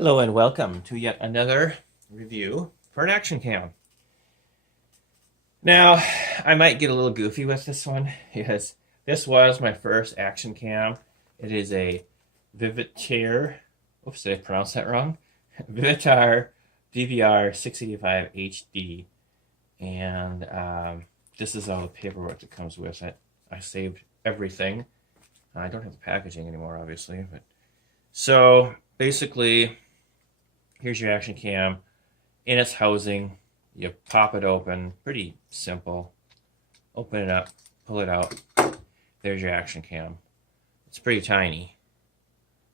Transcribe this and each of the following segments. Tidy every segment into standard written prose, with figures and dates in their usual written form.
Hello and welcome to yet another review for an action cam. Now, I might get a little goofy with this one because this was my first action cam. It is a VIVITAR, oops, did I pronounce that wrong? VIVITAR DVR 685 HD. And this is all the paperwork that comes with it. I saved everything. I don't have the packaging anymore, obviously. But so basically, here's your action cam in its housing. You pop it open, pretty simple. Open it up, pull it out. There's your action cam. It's pretty tiny.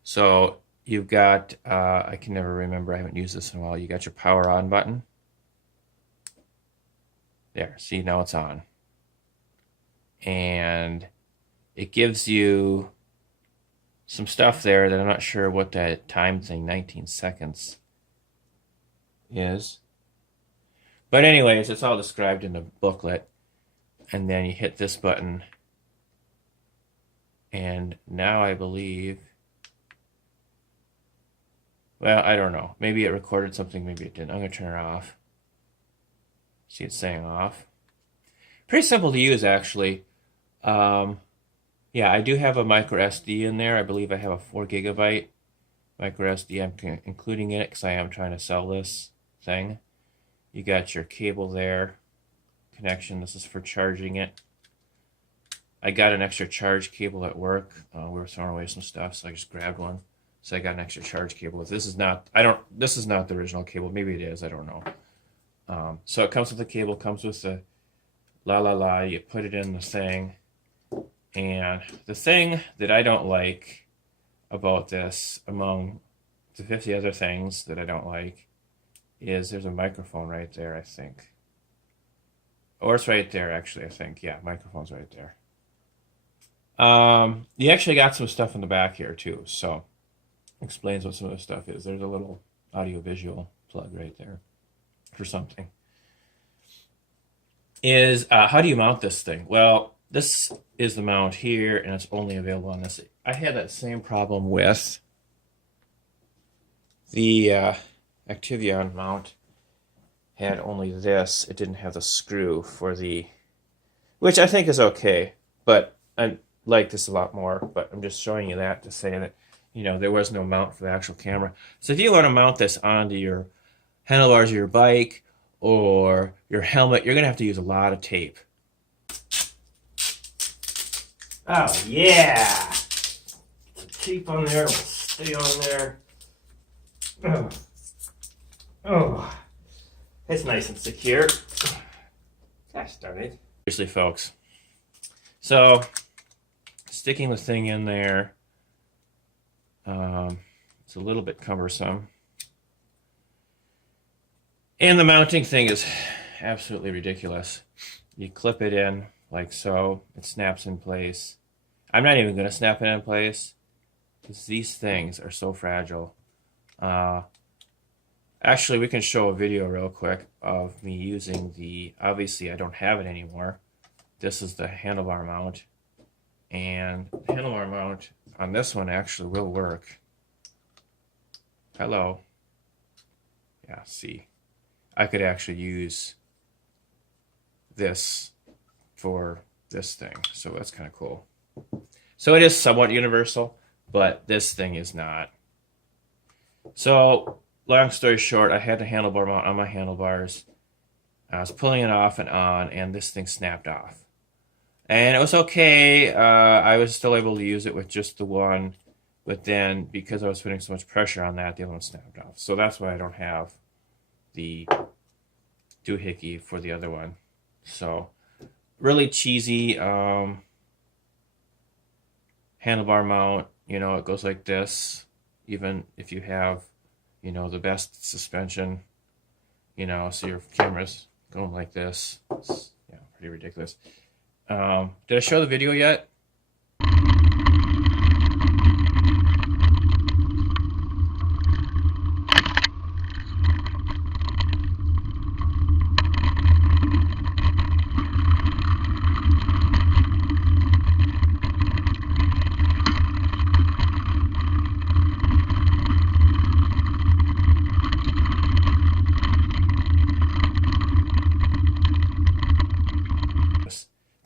So you've got, I can never remember, I haven't used this in a while. You got your power on button. There, see, now it's on. And it gives you some stuff there that I'm not sure what that time thing, 19 seconds, is. But anyways, it's all described in the booklet. And then you hit this button. And now I believe, well, I don't know. Maybe it recorded something, maybe it didn't. I'm going to turn it off. See, it's saying off. Pretty simple to use, actually. Yeah, I do have a micro SD in there. I believe I have a 4 GB micro SD. I'm including it because I am trying to sell this thing. You got your cable there, connection. This is for charging it. I got an extra charge cable at work. We were throwing away some stuff, so I just grabbed one. So I got an extra charge cable. This is not, this is not the original cable. Maybe it is, I don't know. So it comes with the cable, comes with the la. You put it in the thing. And the thing that I don't like about this, among the 50 other things that I don't like, is there's a microphone right there, I think. Or it's right there, actually, I think. Yeah, microphone's right there. You actually got some stuff in the back here, too. So, explains what some of the stuff is. There's a little audio-visual plug right there for something. How do you mount this thing? Well, this is the mount here, and it's only available on this. I had that same problem with the Activion mount. Had only this. It didn't have the screw for the, which I think is okay, but I like this a lot more. But I'm just showing you that to say that, you know, there was no mount for the actual camera. So if you want to mount this onto your handlebars of your bike or your helmet, you're going to have to use a lot of tape. Oh, yeah! The tape on there will stay on there. Oh, it's nice and secure. Gosh darn it. Seriously, folks. So, sticking the thing in there, it's a little bit cumbersome. And the mounting thing is absolutely ridiculous. You clip it in like so, it snaps in place. I'm not even going to snap it in place because these things are so fragile. Actually, we can show a video real quick of me using the, obviously I don't have it anymore. This is the handlebar mount. And the handlebar mount on this one actually will work. Hello. Yeah, see. I could actually use this for this thing, so that's kind of cool. So it is somewhat universal, but this thing is not. So long story short, I had the handlebar mount on my handlebars. I was pulling it off and on, and this thing snapped off. And it was okay. I was still able to use it with just the one, but then because I was putting so much pressure on that, the other one snapped off. So that's why I don't have the doohickey for the other one. So really cheesy handlebar mount. You know, it goes like this. Even if you have, you know, the best suspension, you know, so your camera's going like this. It's, yeah, pretty ridiculous. Did I show the video yet?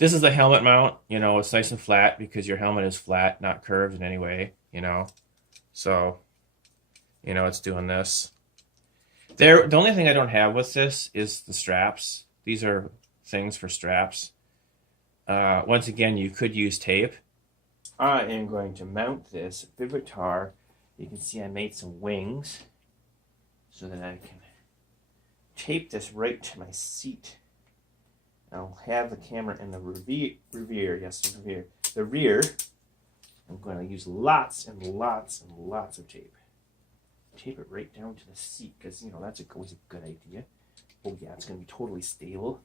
This is the helmet mount. You know, it's nice and flat because your helmet is flat, not curved in any way, you know. So, you know, it's doing this. The only thing I don't have with this is the straps. These are things for straps. Once again, you could use tape. I am going to mount this Vivitar. You can see I made some wings so that I can tape this right to my seat. I'll have the camera in the rear. I'm going to use lots and lots and lots of tape. Tape it right down to the seat because, you know, that's always a good idea. Oh yeah, it's going to be totally stable.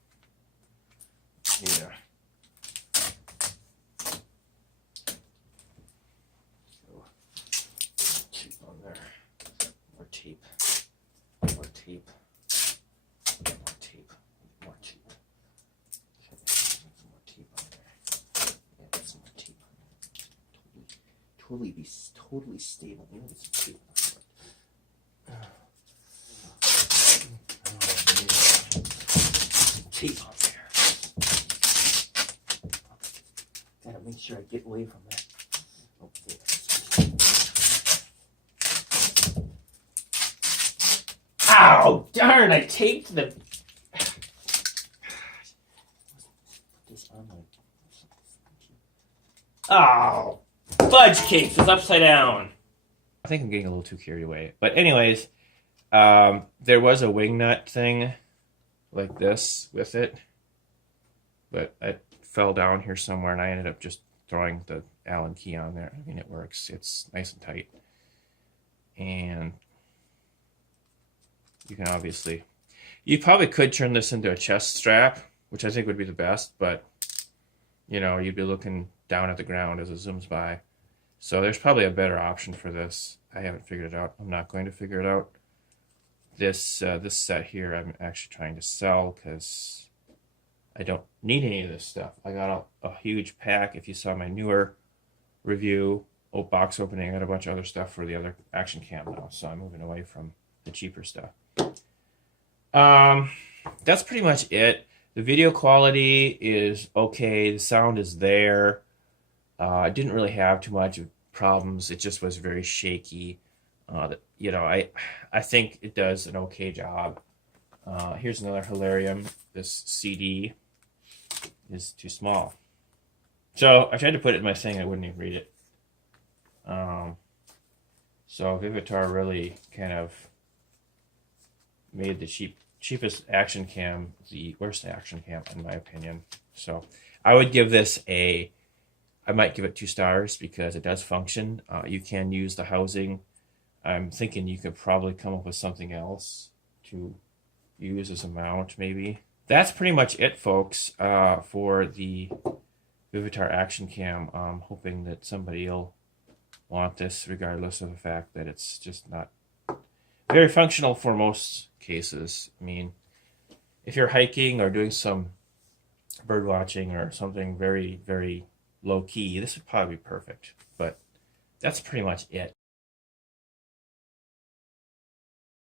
Yeah. So, tape on there. More tape. More tape. More tape. More tape. Some more tape on there. Yeah, some more tape. Totally stable. You know, some tape on there. Tape on there. Gotta make sure I get away from that. Oh, there. Ow! Darn! I taped the. Put this on my. Oh! Fudge cakes is upside down. I think I'm getting a little too carried away. But anyways, there was a wing nut thing like this with it, but it fell down here somewhere and I ended up just throwing the Allen key on there. I mean, it works. It's nice and tight. And you can obviously, you probably could turn this into a chest strap, which I think would be the best, but you know, you'd be looking down at the ground as it zooms by. So there's probably a better option for this. I haven't figured it out. I'm not going to figure it out. This set here I'm actually trying to sell because I don't need any of this stuff. I got a huge pack. If you saw my newer review, box opening, I got a bunch of other stuff for the other action cam now. So I'm moving away from the cheaper stuff. That's pretty much it. The video quality is okay. The sound is there. I didn't really have too much problems. It just was very shaky. You know, I think it does an okay job. Here's another hilarium. This CD is too small. So I tried to put it in my thing. I wouldn't even read it. So Vivitar really kind of made the cheapest action cam the worst action cam in my opinion. So I would give this I might give it 2 stars because it does function. You can use the housing. I'm thinking you could probably come up with something else to use as a mount, maybe. That's pretty much it, folks, for the Vivitar Action Cam. I'm hoping that somebody will want this, regardless of the fact that it's just not very functional for most cases. I mean, if you're hiking or doing some bird watching or something very, very low key, this would probably be perfect. But that's pretty much it.